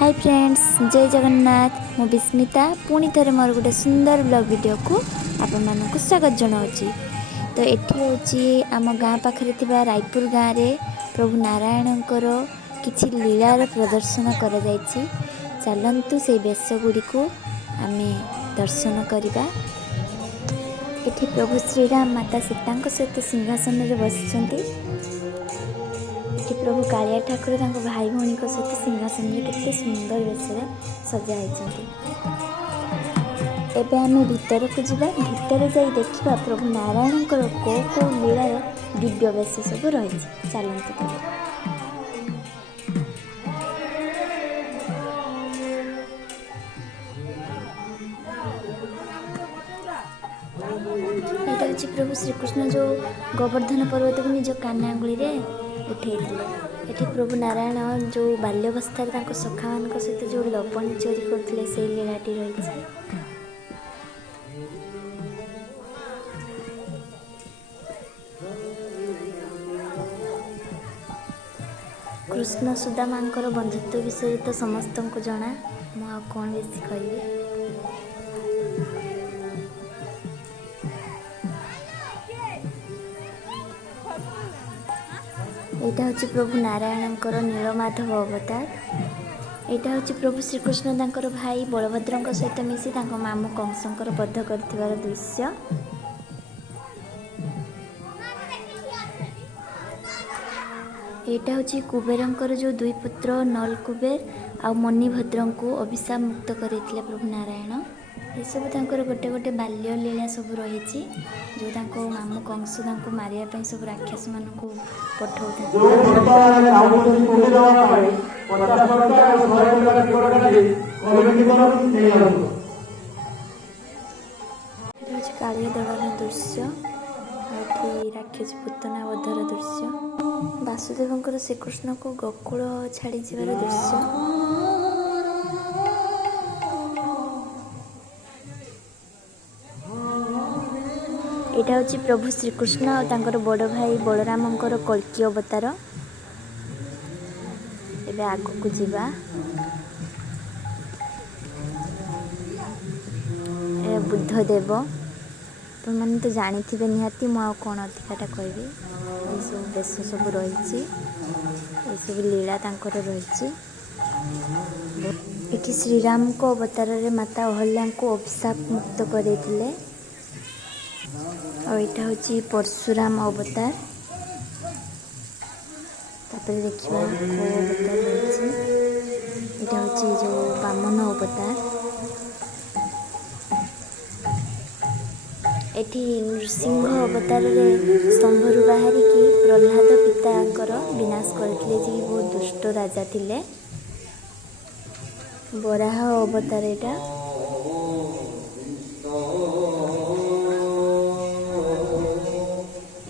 Hi friends, जय जगन्नाथ। मु विस्मिता पुणी थे मोर गोटे सुंदर ब्लॉग वीडियो को आपण मानक स्वागत जनावि। तो एठी होची आम गाँ पाखरे थिबा रायपुर गाँव रे प्रभु नारायणकर किछि लीलार प्रदर्शन करा जायछि। चलंतु से बेश गुडी को आमे दर्शन करिबा। एठी प्रभु श्रीराम माता सीता सहित सिंहासन रे बसिଛନ୍ତି। प्रभु कालिया ठाकुर भाई भौणी सहित सिंहासन में केते सुंदर वेश सजा होती। एबे आमे भीतर को जीवा, भीतर जाई देखिबा प्रभु नारायण को लीलार दिव्य वेश सब रही। चलते यहाँ हूँ प्रभु श्रीकृष्ण जो गोवर्धन पर्वत को निज काना अंगुली उठे। एठी प्रभु नारायण जो बाल्यवस्था सखा मान सहित जो लवणी चोरी करते से लीलाटी रही। कृष्ण सुदामा बंधुत्व विषय तो समस्त को जना, मु कौन बेसी कहि। यहाँ हूँ प्रभु नारायण नीलमाधव अवतार। यहाँ हूँ प्रभु श्रीकृष्ण भाई बलभद्र सहित मिसी मामू कंसंकर बध कर दृश्य। यहाँ हूँ कुबेर जो दुई पुत्र नल कुबेर आ मणिभद्र को अभिशाप मुक्त करते प्रभु नारायण। ये सब गोटे गोटे बाल्य लीला सब रही जो मामू कंस मारिया सब राक्षस मान पठाऊँ। कालिया दड़र दृश्य, राक्षस पुतना वधर दृश्य, वासुदेव श्रीकृष्ण को गोकुल छाड़ी जीवार दृश्य। यहाँ हूँ प्रभु श्रीकृष्ण और बड़ भाई बलराम कल्की अवतार। एबे आगु को जीवा। बुद्धदेव तो मैंने तो जानी थे निहाती, मु कौन अधिकाटा कहबी। ये सब बेश सब रही, ये सब लीला तांकर रही। ये श्रीराम को अवतार रे माता अहल्या को अभिशाप मुक्त करते। और यहाँ हूँ परशुराम अवतार। तापर देखा अवतार रही। यहाँ हूँ जो वामन अवतार। एठी नृसिंह अवतार रे स्तंभरू बाहरी की प्रहलाद पिता विनाश करते, जी बहुत दुष्ट राजा थिले। बराह अवतार एटा।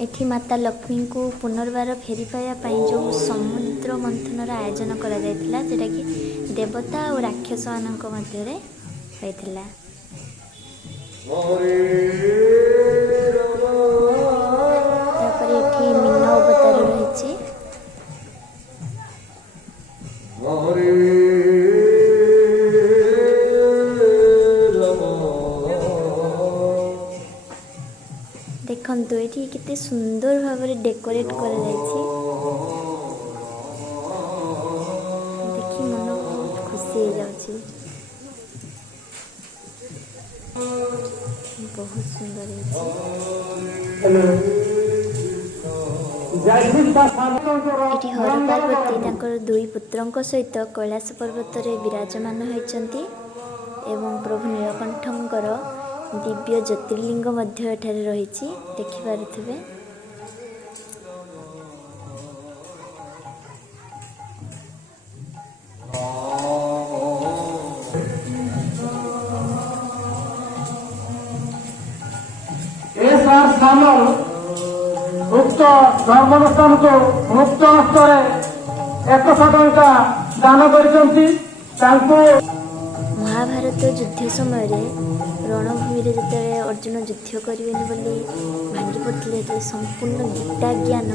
एठी माता लक्ष्मी को पुनर्बार फेरी पाया जो समुद्र मंथनर आयोजन करा जायतिला, जेटा कि देवता और राक्षस मानक मध्य होइतिला। तापर एठी मीन अवतार रही। देखंतु एठी कितने सुंदर भाव में डेकोरेट कर देखी मन बहुत खुशी हो जाउची। बहुत सुंदर एठी हर पार्वती दुई पुत्रों सहित कैलाश पर्वत रे विराजमान होइचंती एवं प्रभु नीलकंठंकर दिव्य ज्योतिर्लिंग मध्य एठारे रही देखिपारे। उक्त धर्मानुष्ठान को मुक्त हस्तर 100 टंका दान कर। महाभारत युद्ध समय ରଣଭୂମିରେ ଯେତେବେଳେ ଅର୍ଜୁନ ଯୁଦ୍ଧ କରିବେନି ବୋଲି ଭାଙ୍ଗି ପଡ଼ିଥିଲେ, ଯେତେବେଳେ ସମ୍ପୂର୍ଣ୍ଣ ଗୀତା ଜ୍ଞାନ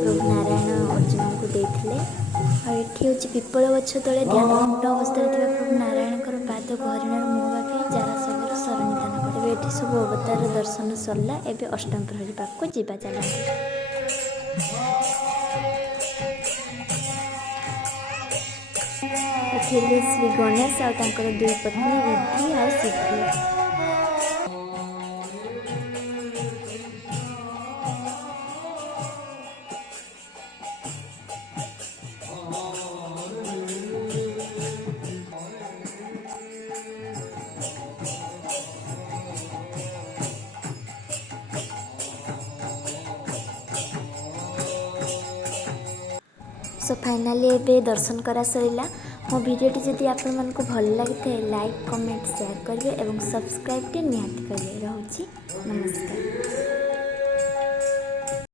ପ୍ରଭୁ ନାରାୟଣ ଅର୍ଜୁନଙ୍କୁ ଦେଇଥିଲେ। ଆଉ ଏଠି ହେଉଛି ପିପଳ ଗଛ ତଳେ ଧ୍ୟାନମଗ୍ନ ଅବସ୍ଥାରେ ଥିବା ପ୍ରଭୁ ନାରାୟଣଙ୍କର ପାଦ ହରିଣର ମୁହଁ ପାଖେ ଜାରାଶଙ୍କର ଶରଣିଦାନ କରିବେ। ଏଠି ସବୁ ଅବତାର ଦର୍ଶନ ସରିଲା। ଏବେ ଅଷ୍ଟମ ପ୍ରହରୀ ପାଖକୁ ଯିବା ଚାଲନ୍ତୁ। ଏଠି ହେଲେ ଶ୍ରୀ ଗଣେଶ ଆଉ ତାଙ୍କର ଦୁଇ ପତ୍ନୀ ରିଦ୍ଧି ଆଉ ସିଦ୍ଧି। सो फाइनाली एबे दर्शन करा सरिला। मो भिडियोटी जदि आपको भल लगी लाइक कमेंट शेयर करेंगे और सब्सक्राइब निहाती करेंगे। रहूची नमस्कार।